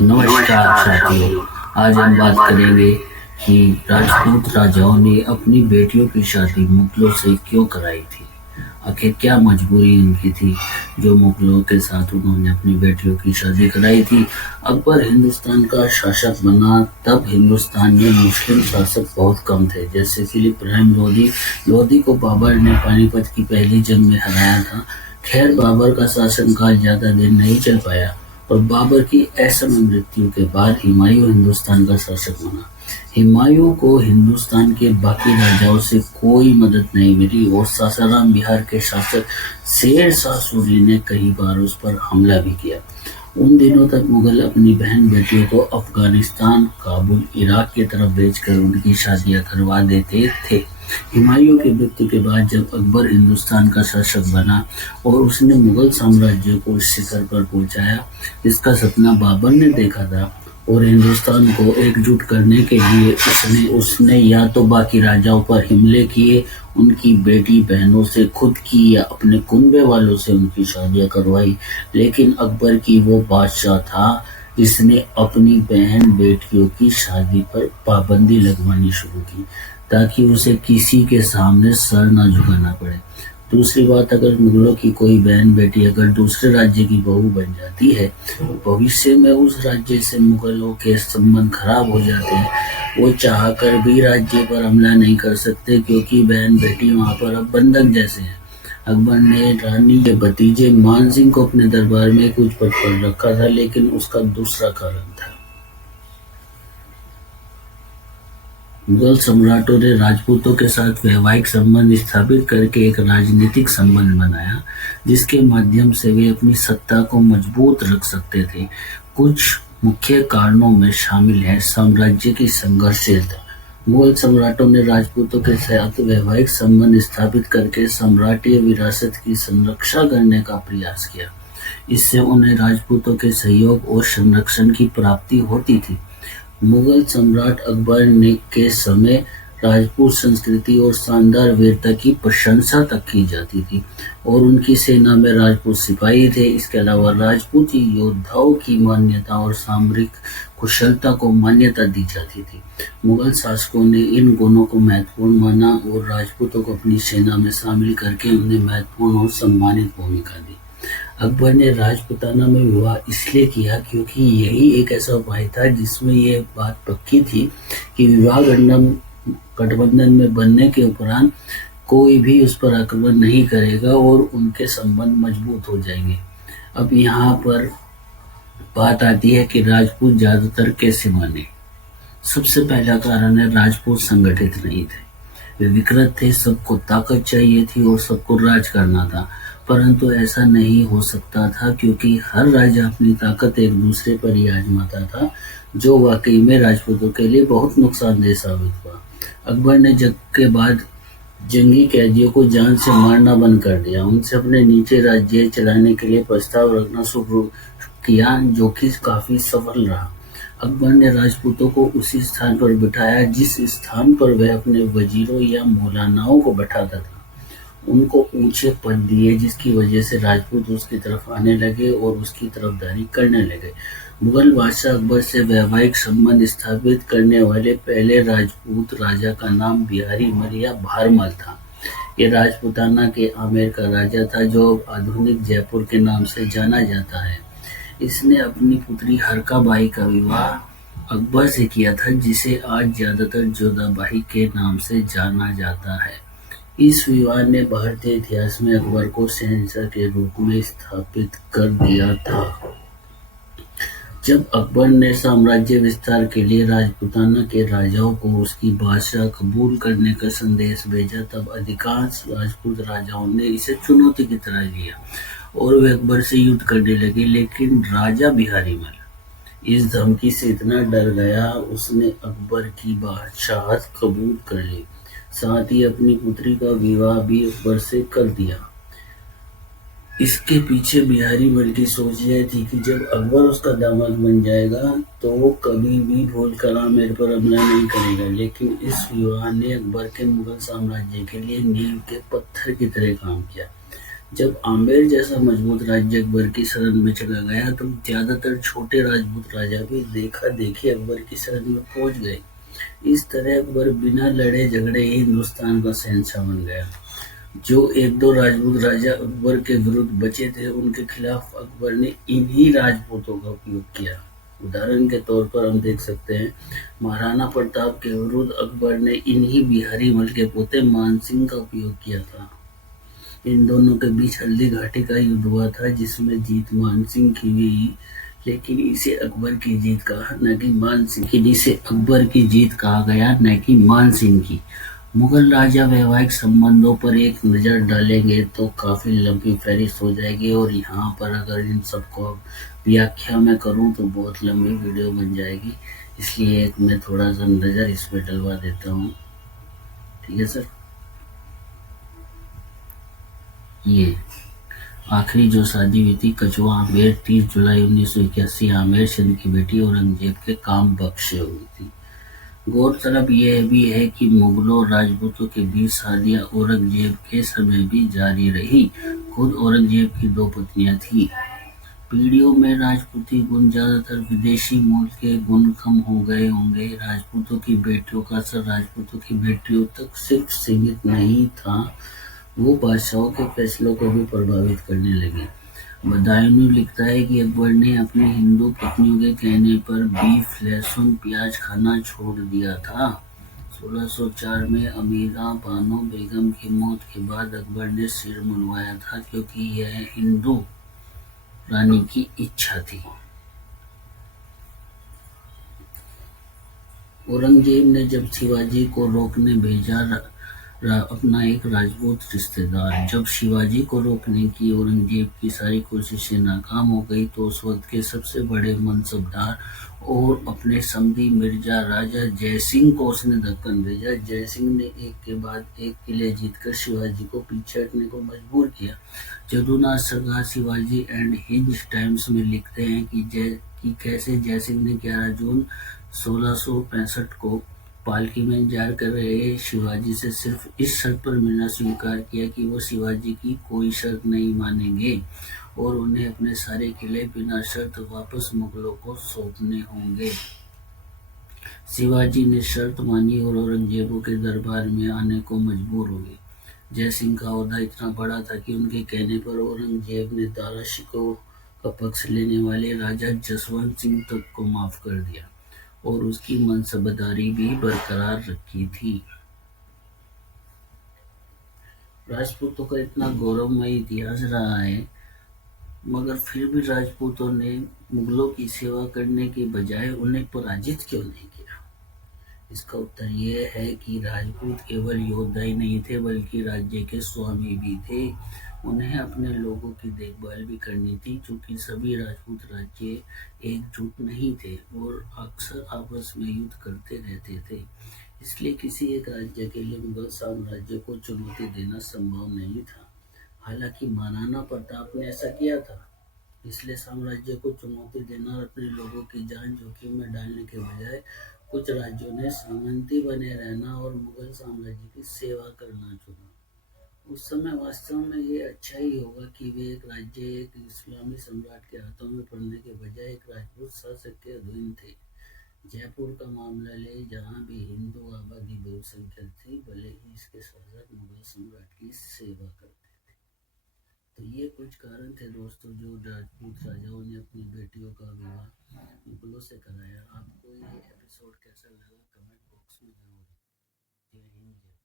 नमस्कार साथियों। आज हम बात करेंगे कि राजपूत राजाओं ने अपनी बेटियों की शादी मुगलों से क्यों कराई थी। आखिर क्या मजबूरी उनकी थी जो मुगलों के साथ उन्होंने अपनी बेटियों की शादी कराई थी। अकबर हिंदुस्तान का शासक बना तब हिंदुस्तान में मुस्लिम शासक बहुत कम थे, जैसे कि इब्राहिम लोदी। लोदी को बाबर ने पानीपत की पहली जंग में हराया था। खैर, बाबर का शासनकाल ज्यादा दिन नहीं चल पाया और बाबर की असमय मृत्यु के बाद हुमायूं हिंदुस्तान का शासक बना। हुमायूं को हिंदुस्तान के बाकी राजाओं से कोई मदद नहीं मिली और सासाराम बिहार के शासक शेर शाह सूरी ने कई बार उस पर हमला भी किया। उन दिनों तक मुगल अपनी बहन बेटियों को अफगानिस्तान, काबुल, इराक की तरफ भेजकर उनकी शादियां करवा देते थे। हुमायूं की मृत्यु के बाद जब अकबर हिंदुस्तान का शासक बना और उसने मुगल साम्राज्य को इस शिखर पर पहुंचाया जिसका सपना बाबर ने देखा था, और हिंदुस्तान को एकजुट करने के लिए उसने या तो बाकी राजाओं पर हमले किए, उनकी बेटी बहनों से खुद की या अपने कुनबे वालों से उनकी शादियां करवाई। लेकिन अकबर की वो बादशाह था जिसने अपनी बहन बेटियों की शादी पर पाबंदी लगवानी शुरू की ताकि उसे किसी के सामने सर न झुकाना पड़े। दूसरी बात, अगर मुगलों की कोई बहन बेटी अगर दूसरे राज्य की बहू बन जाती है, भविष्य में उस राज्य से मुगलों के संबंध खराब हो जाते हैं। वो चाहकर भी राज्य पर हमला नहीं कर सकते क्योंकि बहन बेटी वहां पर अब बंधक जैसे हैं। अकबर ने रानी के भतीजे मान सिंह को अपने दरबार में कुछ पद पर रखा था, लेकिन उसका दूसरा कारण था। मुगल सम्राटों ने राजपूतों के साथ वैवाहिक संबंध स्थापित करके एक राजनीतिक संबंध बनाया जिसके माध्यम से वे अपनी सत्ता को मजबूत रख सकते थे। कुछ मुख्य कारणों में शामिल है साम्राज्य की संघर्षशीलता। मुगल सम्राटों ने राजपूतों के साथ वैवाहिक संबंध स्थापित करके सम्राटीय विरासत की संरक्षा करने का प्रयास किया। इससे उन्हें राजपूतों के सहयोग और संरक्षण की प्राप्ति होती थी। मुगल सम्राट अकबर ने के समय राजपूत संस्कृति और शानदार वीरता की प्रशंसा तक की जाती थी और उनकी सेना में राजपूत सिपाही थे। इसके अलावा राजपूत योद्धाओं की मान्यता और सामरिक कुशलता को मान्यता दी जाती थी। मुगल शासकों ने इन गुणों को महत्वपूर्ण माना और राजपूतों को अपनी सेना में शामिल करके उन्हें महत्वपूर्ण और सम्मानित भूमिका दी। अकबर ने राजपूताना में विवाह इसलिए किया क्योंकि यही एक ऐसा उपाय था जिसमें यह बात पक्की थी कि विवाह गठबंधन में बनने के उपरांत कोई भी उस पर आक्रमण नहीं करेगा और उनके संबंध मजबूत हो जाएंगे। अब यहाँ पर बात आती है कि राजपूत ज्यादातर कैसे माने। सबसे पहला कारण है, राजपूत संगठित नहीं थे। वे विकृत थे, सबको ताकत चाहिए थी और सबको राज करना था। परंतु ऐसा नहीं हो सकता था क्योंकि हर राजा अपनी ताकत एक दूसरे पर ही आजमाता था, जो वाकई में राजपूतों के लिए बहुत नुकसानदेह साबित हुआ। अकबर ने जंग के बाद जंगी कैदियों को जान से मारना बंद कर दिया, उनसे अपने नीचे राज्य चलाने के लिए प्रस्ताव रखना शुरू किया, जो कि काफी सफल रहा। अकबर ने राजपूतों को उसी स्थान पर बिठाया जिस स्थान पर वह अपने वजीरों या मौलानाओं को बैठाता था। उनको ऊंचे पद दिए जिसकी वजह से राजपूत उसकी तरफ आने लगे और उसकी तरफदारी करने लगे। मुगल बादशाह अकबर से वैवाहिक संबंध स्थापित करने वाले पहले राजपूत राजा का नाम बिहारी मल या भारमल था। ये राजपूताना के आमेर का राजा था जो अब आधुनिक जयपुर के नाम से जाना जाता है। इसने अपनी पुत्री हरकाबाई का विवाह अकबर से किया था जिसे आज ज्यादातर जोधाबाई के नाम से जाना जाता है। इस विवाह ने भारतीय इतिहास में अकबर को शहंशाह के रूप में स्थापित कर दिया था। जब अकबर ने साम्राज्य विस्तार के लिए राजपूताना के राजाओं को उसकी बादशाह कबूल करने का संदेश भेजा, तब अधिकांश राजपूत राजाओं ने इसे चुनौती की तरह लिया और वे अकबर से युद्ध करने लगे। लेकिन राजा बिहारी मल इस धमकी से इतना डर गया, उसने अकबर की बादशाहत कबूल कर ली, साथ ही अपनी पुत्री का विवाह भी अकबर से कर दिया। इसके पीछे बिहारी मल की सोच यह थी कि जब अकबर उसका दामाद बन जाएगा तो वो कभी भी भूल कर आमेर पर हमला नहीं करेगा। लेकिन इस विवाह ने अकबर के मुगल साम्राज्य के लिए नींव के पत्थर की तरह काम किया। जब आमेर जैसा मजबूत राज्य अकबर की शरण में चला गया तो ज्यादातर छोटे राजपूत राजा भी देखा देखी अकबर की शरण में पहुंच गए। इस तरह अकबर बिना लड़े झगड़े ही हिंदुस्तान का शहंशाह बन गया। जो एक दो राजपूत राजा अकबर के विरुद्ध बचे थे उनके खिलाफ अकबर ने इन्हीं राजपूतों का उपयोग किया। उदाहरण के तौर पर हम देख सकते हैं महाराणा प्रताप के विरुद्ध अकबर ने इन्हीं बिहारी मल के पोते मानसिंह का उपयोग किया था। इन दोनों के बीच हल्दी घाटी का युद्ध हुआ था जिसमें जीत मानसिंह की हुई, लेकिन इसे अकबर की जीत कहा न कि मानसिंह की। इसे अकबर की जीत कहा गया न कि मानसिंह की। मुगल राजा वैवाहिक संबंधों पर एक नज़र डालेंगे तो काफी लंबी फहरिस्त हो जाएगी और यहाँ पर अगर इन सबको व्याख्या में करूँ तो बहुत लंबी वीडियो बन जाएगी, इसलिए एक मैं थोड़ा सा नज़र इस पे डलवा देता हूँ। ठीक है सर। ये आखिरी जो शादी हुई थी कछुआ आमेर 30 जुलाई 1981 आमेर चंद की बेटी औरंगजेब के काम बख्श से हुई थी। गौरतलब यह भी है कि मुगलों और राजपूतों के बीच शादियां औरंगजेब के समय भी जारी रही। खुद औरंगजेब की दो पत्नियां थीं। पीढ़ियों में राजपूती गुण ज्यादातर विदेशी मूल के गुण कम हो गए होंगे। राजपूतों की बेटियों का असर राजपूतों की बेटियों तक सिर्फ सीमित नहीं था, वो बादशाहों के फैसलों को भी प्रभावित करने लगे। बदायूं लिखता है कि अकबर ने अपनी हिंदू पत्नियों के कहने पर बीफ, लहसुन, प्याज खाना छोड़ दिया था। 1604 में अमीरा बानो बेगम की मौत के बाद अकबर ने सिर मुंडवाया था क्योंकि यह हिंदू रानी की इच्छा थी। औरंगजेब ने जब शिवाजी को रोकने भेजा अपना एक राजपूत रिश्तेदार, जब शिवाजी को रोकने की औरंगजेब की सारी कोशिशें नाकाम हो गई तो उस वक्त के सबसे बड़े मनसबदार और अपने समधी मिर्जा राजा जयसिंह को उसने दक्कन भेजा। जयसिंह ने एक के बाद एक किले जीतकर शिवाजी को पीछे हटने को मजबूर किया। जदुनाथ सरदार शिवाजी एंड हिंद टाइम्स में लिखते हैं कि कैसे जयसिंह ने 11 जून 1665 को पालकी में इंतजार कर रहे शिवाजी से सिर्फ इस शर्त पर मिलना स्वीकार किया कि वो शिवाजी की कोई शर्त नहीं मानेंगे और उन्हें अपने सारे किले बिना शर्त वापस मुगलों को सौंपने होंगे। शिवाजी ने शर्त मानी और औरंगजेब के दरबार में आने को मजबूर हो गए। जयसिंह का ओहदा इतना बड़ा था कि उनके कहने पर औरंगजेब ने दारा शिकोह का पक्ष लेने वाले राजा जसवंत सिंह तक को माफ कर दिया और उसकी मनसबदारी भी बरकरार रखी थी। राजपूतों का इतना गौरवमय इतिहास रहा है, मगर फिर भी राजपूतों ने मुगलों की सेवा करने के बजाय उन्हें पराजित क्यों नहीं किया? इसका उत्तर ये है कि राजपूत केवल योद्धा ही नहीं थे बल्कि राज्य के स्वामी भी थे। उन्हें अपने लोगों की देखभाल भी करनी थी। चूंकि सभी राजपूत राज्य एकजुट नहीं थे और अक्सर आपस में युद्ध करते रहते थे, इसलिए किसी एक राज्य के लिए मुगल साम्राज्य को चुनौती देना संभव नहीं था। हालांकि महाराणा प्रताप ने ऐसा किया था, इसलिए साम्राज्य को चुनौती देना और अपने लोगों की जान जोखिम में डालने के बजाय कुछ राज्यों ने सामंती बने रहना और मुगल साम्राज्य की सेवा करना चुना। उस समय वास्तव में ये अच्छा ही होगा कि वे एक राज्य एक इस्लामी सम्राट के हाथों में पड़ने के बजाय एक राजपूत शासक के अधीन थे। जयपुर का मामला ले, जहाँ भी हिंदू आबादी बहुसंख्यक थी, भले ही इसके शासक मुगल सम्राट की सेवा करते। तो ये कुछ कारण थे दोस्तों जो राजपूत राजाओं ने अपनी बेटियों का विवाह मुगलों से कराया। आपको ये एपिसोड कैसा लगा कमेंट बॉक्स में जरूर। जय हिंद।